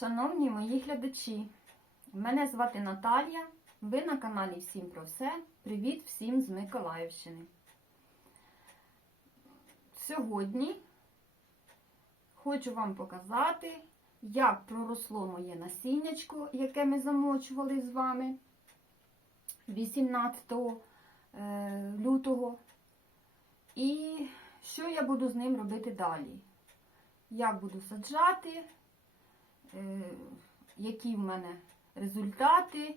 шановні мої глядачі! Мене звати Наталія. Ви на каналі Всім про все. Привіт всім з Миколаївщини. Сьогодні хочу вам показати, як проросло моє насіннячко, яке ми замочували з вами 18 е, лютого. І що я буду з ним робити далі. Як буду саджати, які в мене результати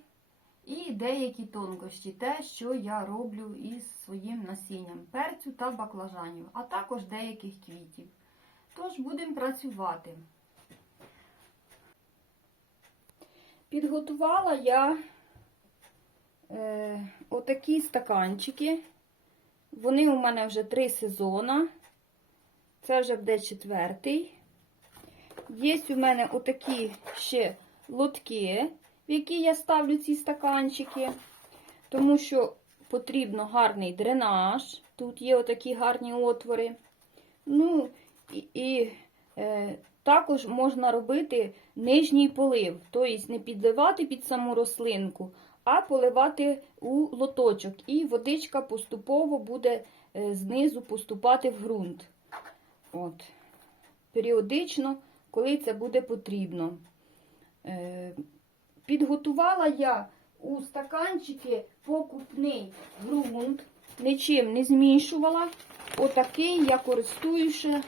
і деякі тонкощі, те, що я роблю із своїм насінням перцю та баклажанів, а також деяких квітів. Тож будемо працювати. Підготувала я е, отакі стаканчики. Вони у мене вже три сезона. Це вже буде четвертий. Є у мене отакі ще лотки, в які я ставлю ці стаканчики, тому що потрібно гарний дренаж. Тут є отакі гарні отвори. Ну, і, і е, також можна робити нижній полив, тобто не підливати під саму рослинку, а поливати у лоточок. І водичка поступово буде е, знизу поступати в ґрунт. От. Періодично, коли це буде потрібно. Е, Підготувала я у стаканчики покупний ґрунт, нічим не змішувала. Отакий я користуюся.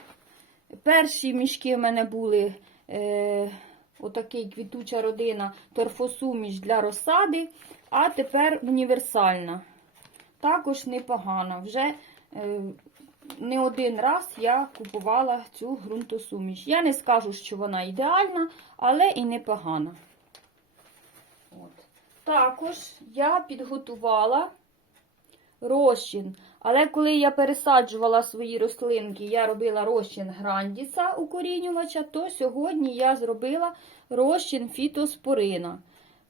Перші мішки в мене були е, отакий квітуча родина торфосуміш для розсади, а тепер універсальна. Також непогана. Вже е, не один раз я купувала цю ґрунтосуміш. Я не скажу, що вона ідеальна, але і непогана. От. Також я підготувала розчин. Але коли я пересаджувала свої рослинки, я робила розчин грандіса укорінювача, то сьогодні я зробила розчин фітоспорина,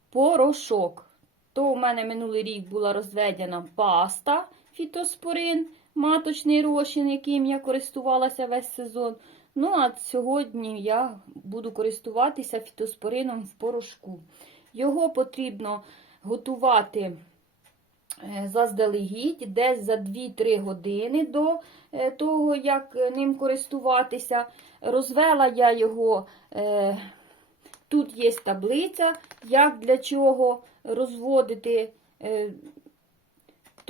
порошок. То у мене минулий рік була розведена паста фітоспорин, маточний розчин, яким я користувалася весь сезон. Ну, а сьогодні я буду користуватися фітоспорином в порошку. Його потрібно готувати заздалегідь, десь за 2-3 години до е, того, як ним користуватися. Розвела я його, е, тут є таблиця, як для чого розводити.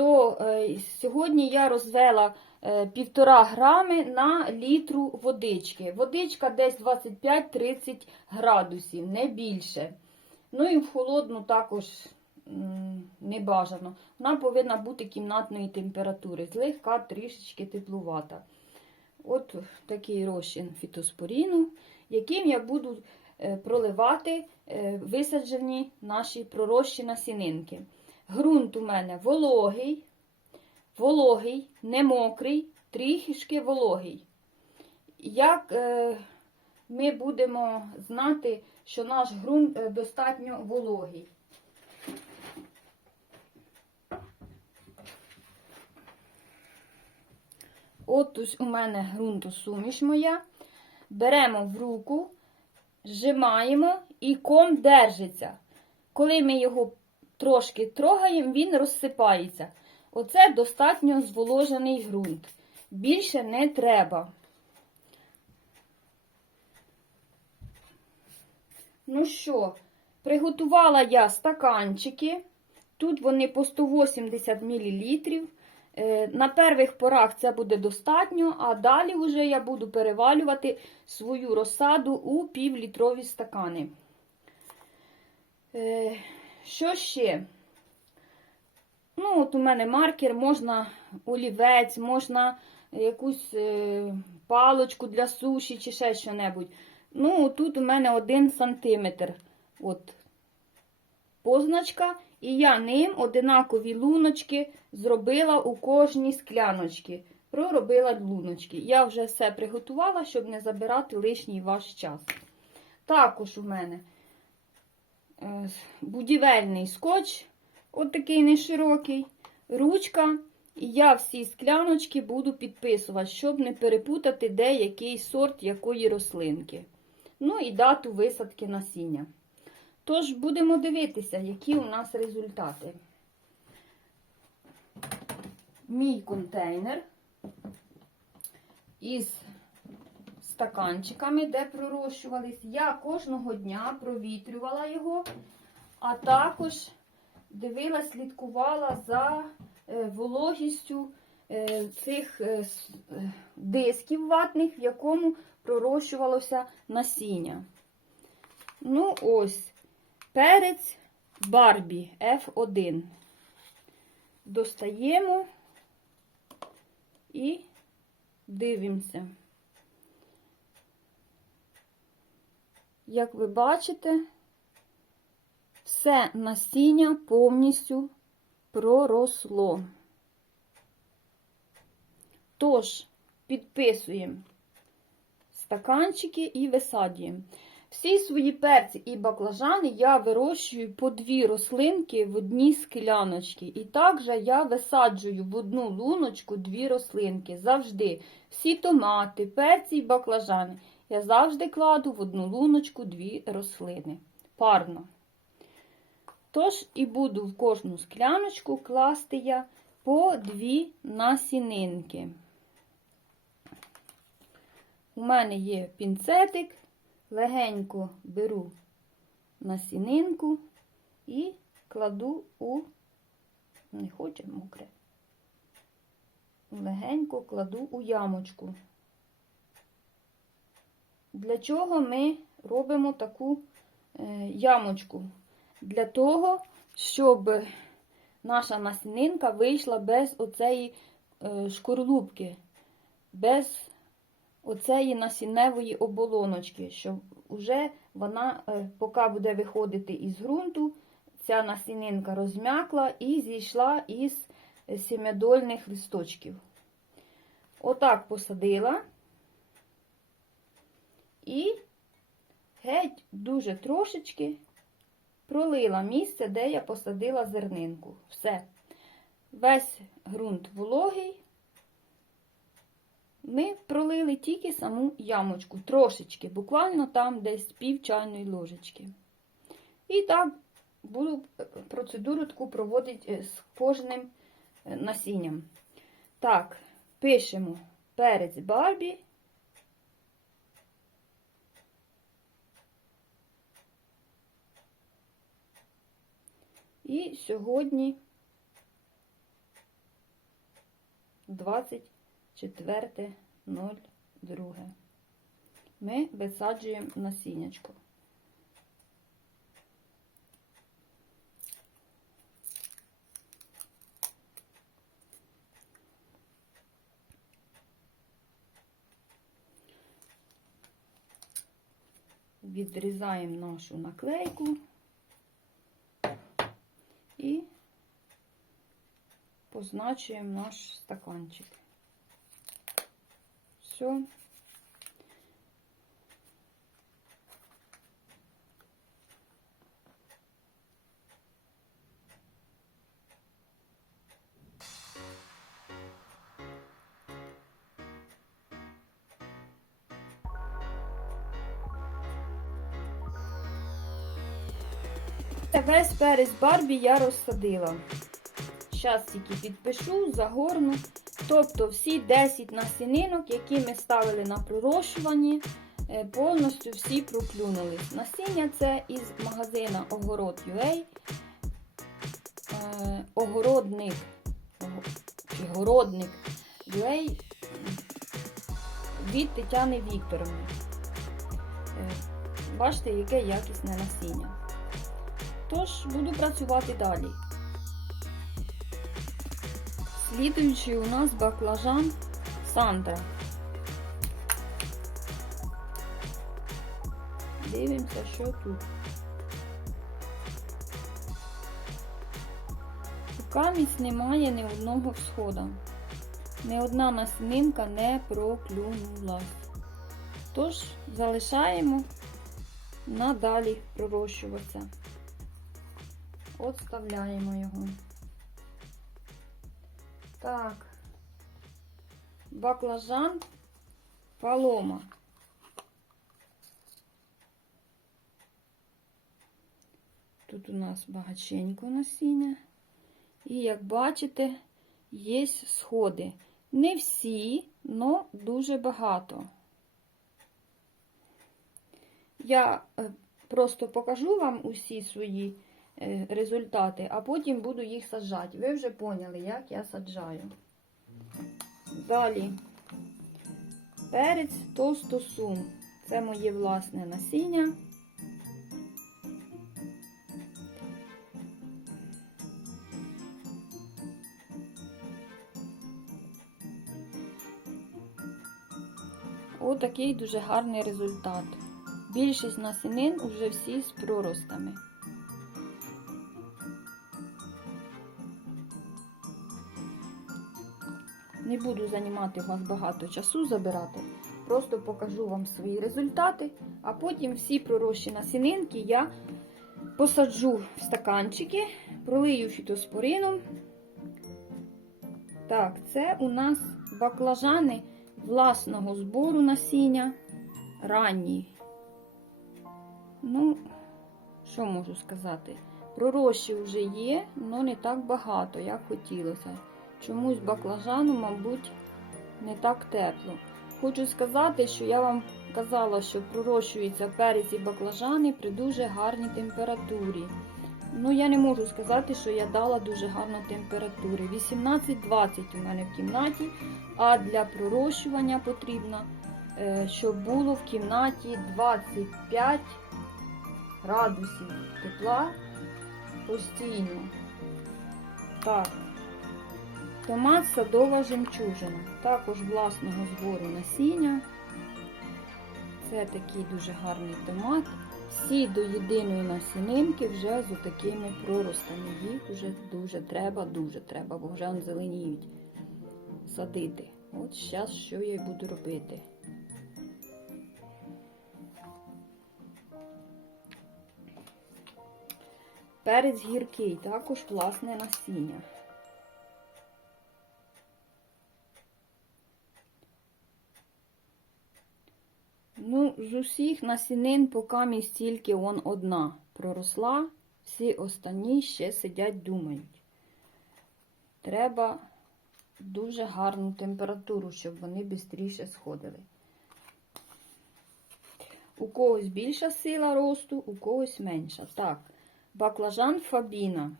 Е, то сьогодні я розвела півтора грами на літру водички. Водичка десь 25-30 градусів, не більше. Ну і в холодну також не бажано. Вона повинна бути кімнатної температури, злегка трішечки теплувата. От такий розчин фітоспоріну, яким я буду проливати висаджені наші пророщі насінинки. Грунт у мене вологий, вологий, не мокрий, трішки вологий. Як ми будемо знати, що наш ґрунт достатньо вологий? От ось у мене ґрунтосуміш моя. Беремо в руку, зжимаємо і ком держиться. Коли ми його трошки трогаємо, він розсипається. Оце достатньо зволожений ґрунт. Більше не треба. Ну що, приготувала я стаканчики. Тут вони по 180 мл. Е, на перших порах це буде достатньо, а далі вже я буду перевалювати свою розсаду у півлітрові стакани. Що ще? Ну, от у мене маркер, можна олівець, можна якусь е, палочку для суші чи ще що-небудь. Ну, тут у мене один сантиметр. От позначка. І я ним одинакові луночки зробила у кожній скляночці. Проробила луночки. Я вже все приготувала, щоб не забирати лишній ваш час. Також у мене будівельний скотч, от такий неширокий, ручка. І я всі скляночки буду підписувати, щоб не перепутати, де який сорт якої рослинки. Ну і дату висадки насіння. Тож будемо дивитися, які у нас результати. Мій контейнер із стаканчиками, де пророщувались. Я кожного дня провітрювала його, а також дивилась, слідкувала за е, вологістю е, цих е, дисків ватних, в якому пророщувалося насіння. Ну, ось, перець Барбі F1. Достаємо і дивимося. Як ви бачите, все насіння повністю проросло. Тож, підписуємо стаканчики і висаджуємо. Всі свої перці і баклажани я вирощую по дві рослинки в одній скляночці. І також я висаджую в одну луночку дві рослинки. Завжди. Всі томати, перці і баклажани. Я завжди кладу в одну луночку дві рослини. Парно. Тож і буду в кожну скляночку класти я по дві насінинки. У мене є пінцетик, легенько беру насінинку і кладу у, не хоче мокре, легенько кладу у ямочку. Для чого ми робимо таку е, ямочку? Для того, щоб наша насінинка вийшла без оцеї е, шкорлупки, без оцеї насінневої оболоночки, щоб вже вона, е, поки буде виходити із ґрунту, ця насінинка розм'якла і зійшла із сім'ядольних листочків. Отак посадила і геть дуже трошечки пролила місце, де я посадила зернинку. Все. Весь ґрунт вологий. Ми пролили тільки саму ямочку, трошечки, буквально там десь пів чайної ложечки. І так буду процедуру таку проводити з кожним е, насінням. Так, пишемо перець Барбі. І сьогодні 24.02. Ми висаджуємо насіннячко. Відрізаємо нашу наклейку і позначуємо наш стаканчик. Все. Весь перець Барбі я розсадила. Зараз тільки підпишу, загорну. Тобто всі 10 насінинок, які ми ставили на пророщуванні, е, повністю всі проклюнулись. Насіння це із магазина Огород.ua. Е, Огородник. ого- Чи городник UA від Тетяни Вікторовни. Е, Бачите, яке якісне насіння. Тож буду працювати далі. Слідуючий у нас баклажан Сандра. Дивимося, що тут. Камість немає ні одного всхода. Ні одна насінинка не проклюнулась. Тож залишаємо надалі пророщуватися. Отставляємо його. Так, баклажан палома. Тут у нас багаченько насіння. І, як бачите, є сходи. Не всі, але дуже багато. Я е, просто покажу вам усі свої результати, а потім буду їх саджати. Ви вже поняли, як я саджаю. Далі перець тостосум. Це моє власне насіння. Отакий дуже гарний результат. Більшість насінин уже всі з проростами. Не буду займати вас багато часу забирати. Просто покажу вам свої результати, а потім всі пророщі насінинки я посаджу в стаканчики, пролию фітоспорином. Так, це у нас баклажани власного збору насіння ранні. Ну, що можу сказати? Пророщі вже є, але не так багато, як хотілося. Чомусь баклажану, мабуть, не так тепло. Хочу сказати, що я вам казала, що пророщуються перець і баклажани при дуже гарній температурі. Ну, я не можу сказати, що я дала дуже гарну температуру. 18-20 у мене в кімнаті, а для пророщування потрібно, е, щоб було в кімнаті 25 градусів тепла постійно. Так. Томат садова жемчужина. Також власного збору насіння. Це такий дуже гарний томат. Всі до єдиної насінинки вже з такими проростами. Їх вже дуже треба, дуже треба, бо вже вони зеленіють садити. От зараз що я й буду робити. Перець гіркий, також власне насіння. Ну, з усіх насінин поки мій стільки он одна проросла, всі останні ще сидять, думають. Треба дуже гарну температуру, щоб вони швидше сходили. У когось більша сила росту, у когось менша. Так, баклажан фабіна.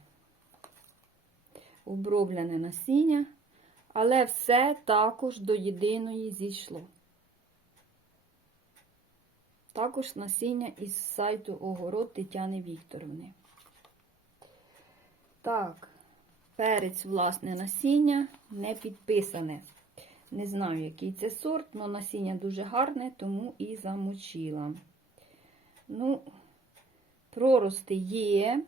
Оброблене насіння, але все також до єдиної зійшло. Також насіння із сайту Огород Тетяни Вікторовни. Так, перець, власне, насіння не підписане. Не знаю, який це сорт, але насіння дуже гарне, тому і замочила. Ну, прорости є.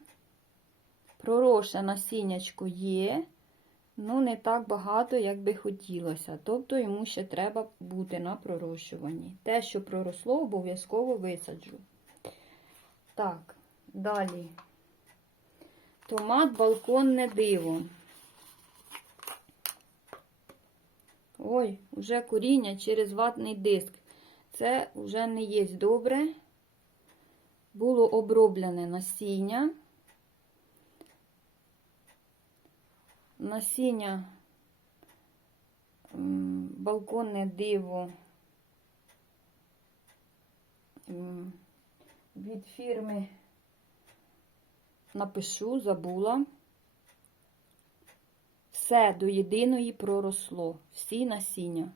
Пророше насіннячко є. Ну, не так багато, як би хотілося. Тобто йому ще треба бути на пророщуванні. Те, що проросло, обов'язково висаджу. Так, далі. Томат балконне диво. Ой, вже коріння через ватний диск. Це вже не є добре. Було оброблене насіння. Насіння балконне диво від фірми напишу, забула. Все до єдиної проросло, всі насіння.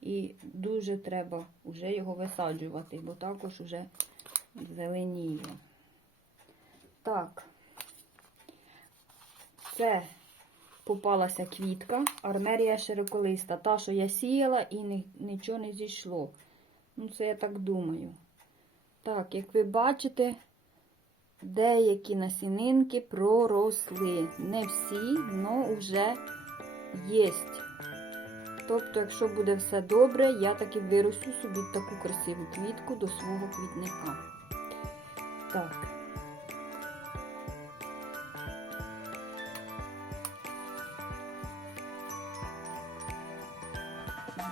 І дуже треба вже його висаджувати, бо також вже зеленіє. Так, це попалася квітка, армерія широколиста. Та, що я сіяла і ні, нічого не зійшло. Ну, це я так думаю. Так, як ви бачите, деякі насінинки проросли. Не всі, але вже є. Тобто, якщо буде все добре, я таки вирощу собі таку красиву квітку до свого квітника. Так.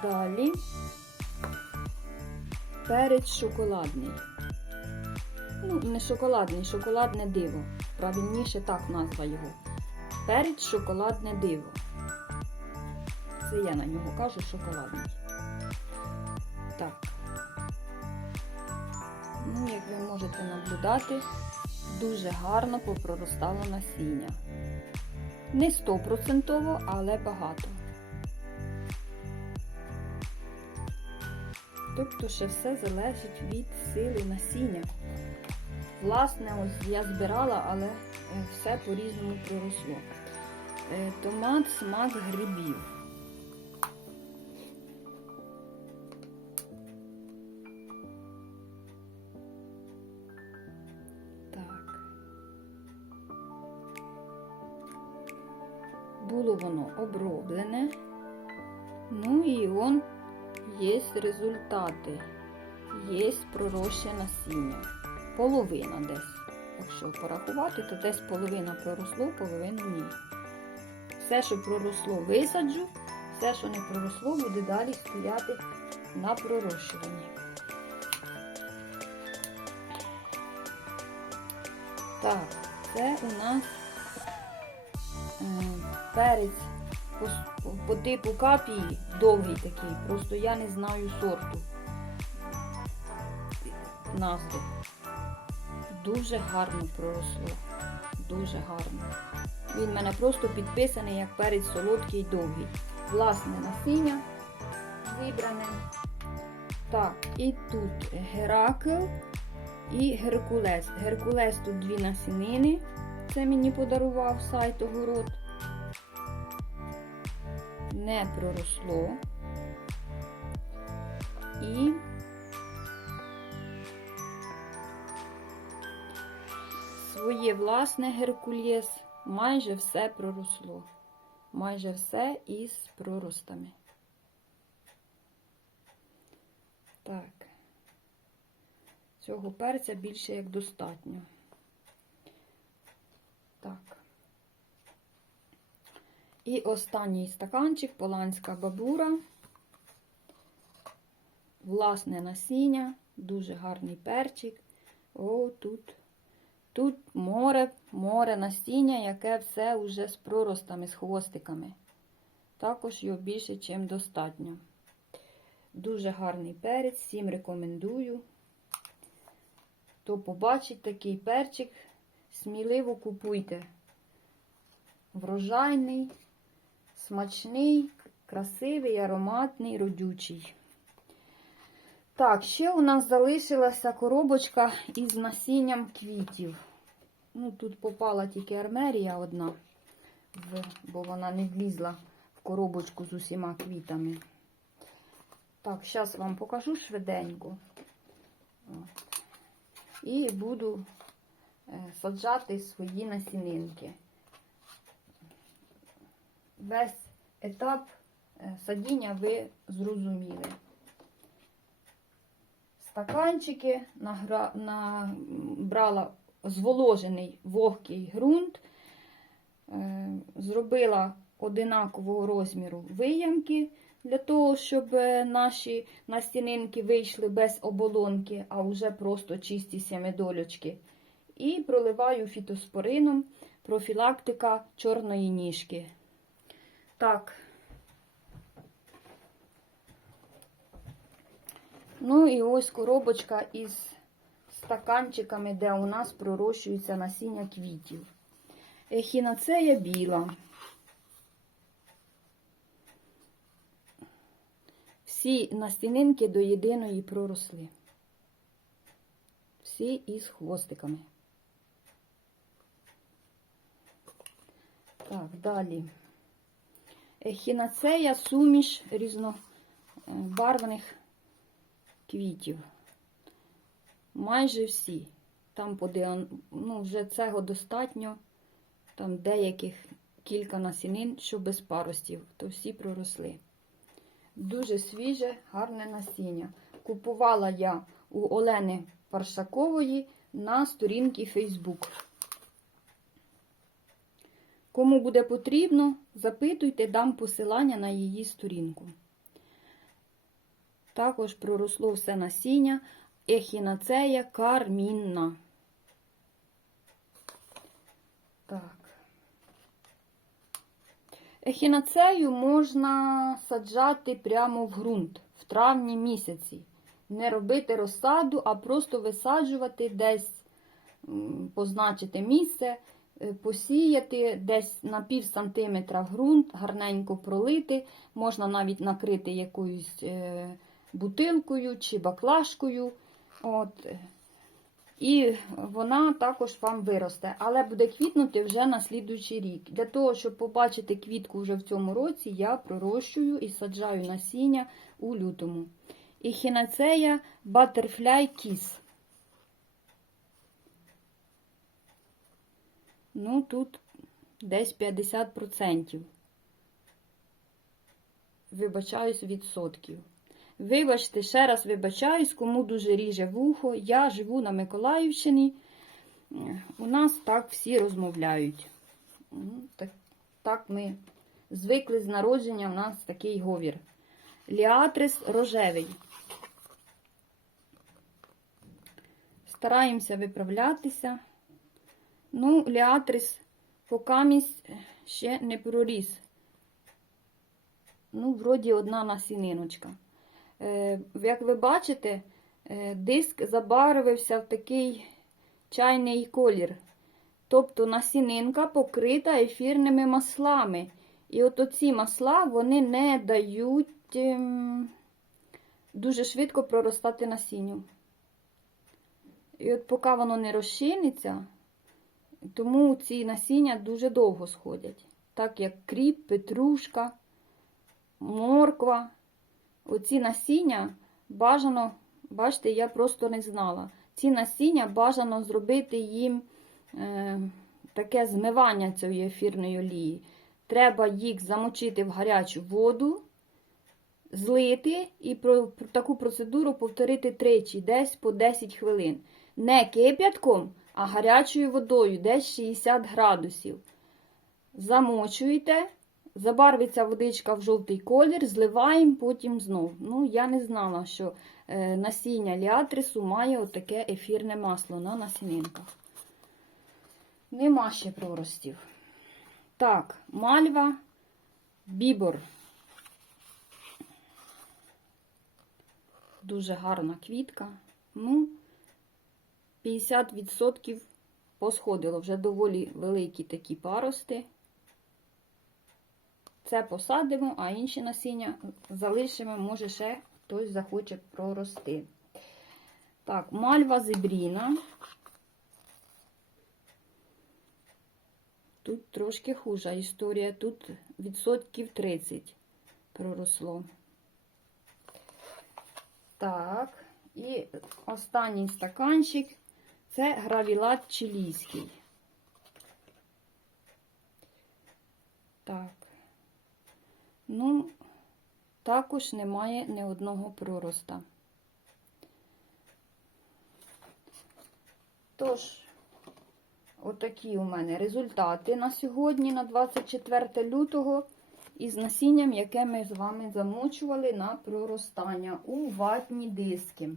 Далі перець шоколадний. Ну, не шоколадний, шоколадне диво. правильніше так назва його. Перець шоколадне диво. Це я на нього кажу шоколадний. Так. Ну, як ви можете наблюдати, дуже гарно попроростало насіння. Не стопроцентово, але багато. Тобто ще все залежить від сили насіння. Власне, ось я збирала, але е, все по-різному проросло. Е, Томат, смак грибів. Було воно оброблене. Ну і он є результати. Є пророще насіння. Половина десь. Якщо порахувати, то десь половина проросло, половина ні. Все, що проросло, висаджу, все, що не проросло, буде далі стояти на пророщуванні. Так, це у нас е, перець по, по типу капії довгий такий, просто я не знаю сорту назви. Дуже гарно проросло. Дуже гарно. Він в мене просто підписаний як перець солодкий і довгий. Власне насіння зібране. Так, і тут Геракл і Геркулес. Геркулес тут дві насінини. Це мені подарував сайт огород. Не проросло. І своє власне Геркулес майже все проросло. Майже все із проростами. Так. Цього перця більше як достатньо. Так. І останній стаканчик поланська бабура. Власне насіння, дуже гарний перчик. О, тут Тут море, море насіння, яке все вже з проростами, з хвостиками. Також його більше, ніж достатньо. Дуже гарний перець, всім рекомендую. Хто побачить такий перчик, сміливо купуйте. Врожайний, смачний, красивий, ароматний, родючий. Так, ще у нас залишилася коробочка із насінням квітів. Ну, тут попала тільки армерія одна, бо вона не влізла в коробочку з усіма квітами. Так, зараз вам покажу швиденько. От. І буду е, саджати свої насінинки. Весь етап е, садіння ви зрозуміли стаканчики, набрала зволожений вогкий ґрунт, е, зробила одинакового розміру виямки для того, щоб е, наші настінинки вийшли без оболонки, а вже просто чисті сямидолючки. І проливаю фітоспорином профілактика чорної ніжки. Так, Ну і ось коробочка із стаканчиками, де у нас пророщується насіння квітів. Ехінацея біла. Всі настінинки до єдиної проросли. Всі із хвостиками. Так, далі. Ехінацея суміш різнобарвних квітів. Майже всі. Там подиван... ну, вже цього достатньо. Там деяких кілька насінин, що без паростів, то всі проросли. Дуже свіже, гарне насіння. Купувала я у Олени Паршакової на сторінці Facebook. Кому буде потрібно, запитуйте, дам посилання на її сторінку. Також проросло все насіння ехінацея кармінна. Так. Ехінацею можна саджати прямо в ґрунт в травні місяці. Не робити розсаду, а просто висаджувати десь, позначити місце, посіяти десь на пів сантиметра ґрунт, гарненько пролити. Можна навіть накрити якоюсь е, бутилкою чи баклажкою. От. І вона також вам виросте, але буде квітнути вже на слідуючий рік. Для того, щоб побачити квітку вже в цьому році, я пророщую і саджаю насіння у лютому. І хінацея Butterfly Kiss. Ну, тут десь 50%. Вибачаюсь відсотків. Вибачте, ще раз вибачаюсь, кому дуже ріже вухо. Я живу на Миколаївщині. У нас так всі розмовляють. Ну, Так, так ми звикли з народження, у нас такий говір. Ліатрис рожевий. Стараємося виправлятися. Ну, ліатрис покамість ще не проріс. Ну, вроді одна насіниночка. Е, Як ви бачите, диск забарвився в такий чайний колір. Тобто насінинка покрита ефірними маслами. І от оці масла вони не дають дуже швидко проростати насінню. І от поки воно не розчиниться, тому ці насіння дуже довго сходять. Так як кріп, петрушка, морква. Оці насіння бажано, бачите, я просто не знала. Ці насіння бажано зробити їм е, таке змивання цієї ефірної олії. Треба їх замочити в гарячу воду, злити і про, про таку процедуру повторити тричі, десь по 10 хвилин. Не кип'ятком, а гарячою водою, десь 60 градусів. Замочуєте. Забарвиться водичка в жовтий колір, зливаємо потім знов. Ну, я не знала, що е, насіння ліатрису має отаке ефірне масло на насінинках. Нема ще проростів. Так, мальва, бібор. Дуже гарна квітка. Ну, 50% посходило. Вже доволі великі такі парости. Це посадимо, а інші насіння залишимо, може ще хтось захоче прорости. Так, мальва зебріна. Тут трошки хужа історія, тут відсотків 30 проросло. Так, і останній стаканчик це гравілат чилійський. Так. Ну, також немає ні одного пророста. Тож, отакі у мене результати на сьогодні, на 24 лютого, із насінням, яке ми з вами замочували на проростання у ватні диски.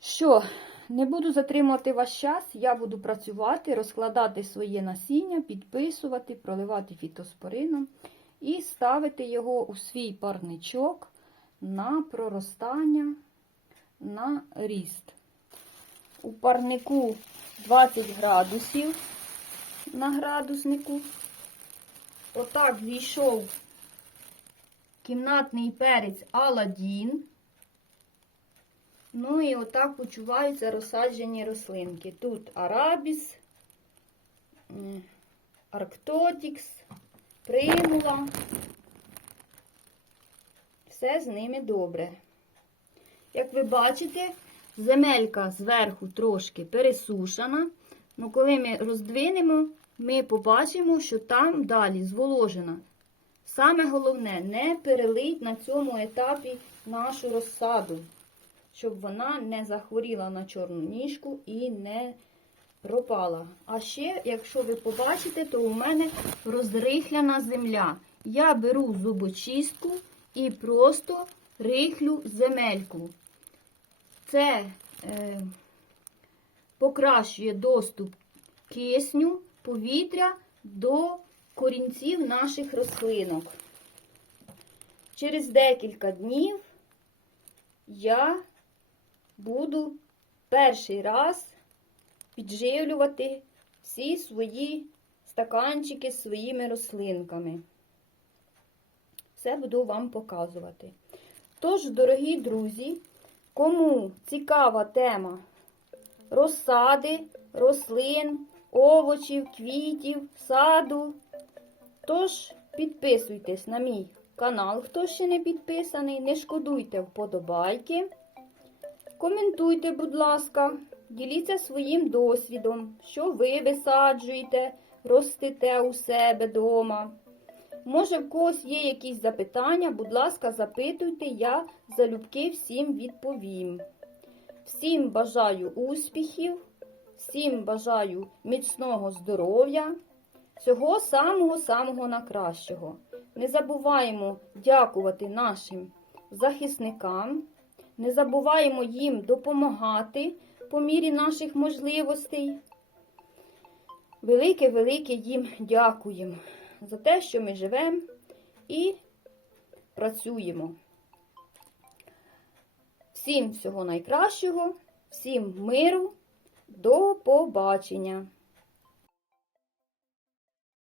Що, не буду затримувати ваш час, я буду працювати, розкладати своє насіння, підписувати, проливати фітоспорином і ставити його у свій парничок на проростання, на ріст. У парнику 20 градусів на градуснику. Отак війшов кімнатний перець Аладдін. Ну і отак почуваються розсаджені рослинки. Тут арабіс, арктотікс, примула. Все з ними добре. Як ви бачите, земелька зверху трошки пересушена. Ну, коли ми роздвинемо, ми побачимо, що там далі зволожена. Саме головне, не перелить на цьому етапі нашу розсаду, щоб вона не захворіла на чорну ніжку і не пропала. А ще, якщо ви побачите, то у мене розрихляна земля. Я беру зубочистку і просто рихлю земельку. Це е, покращує доступ кисню, повітря до корінців наших рослинок. Через декілька днів я буду перший раз підживлювати всі свої стаканчики з своїми рослинками. Все буду вам показувати. Тож, дорогі друзі, кому цікава тема розсади, рослин, овочів, квітів, саду, тож підписуйтесь на мій канал, хто ще не підписаний, не шкодуйте вподобайки. Коментуйте, будь ласка, діліться своїм досвідом, що ви висаджуєте, ростите у себе вдома. Може, в когось є якісь запитання, будь ласка, запитуйте, я залюбки всім відповім. Всім бажаю успіхів, всім бажаю міцного здоров'я, всього самого-самого найкращого. Не забуваємо дякувати нашим захисникам, не забуваємо їм допомагати по мірі наших можливостей. Велике-велике їм дякуємо за те, що ми живемо і працюємо. Всім всього найкращого, всім миру, до побачення!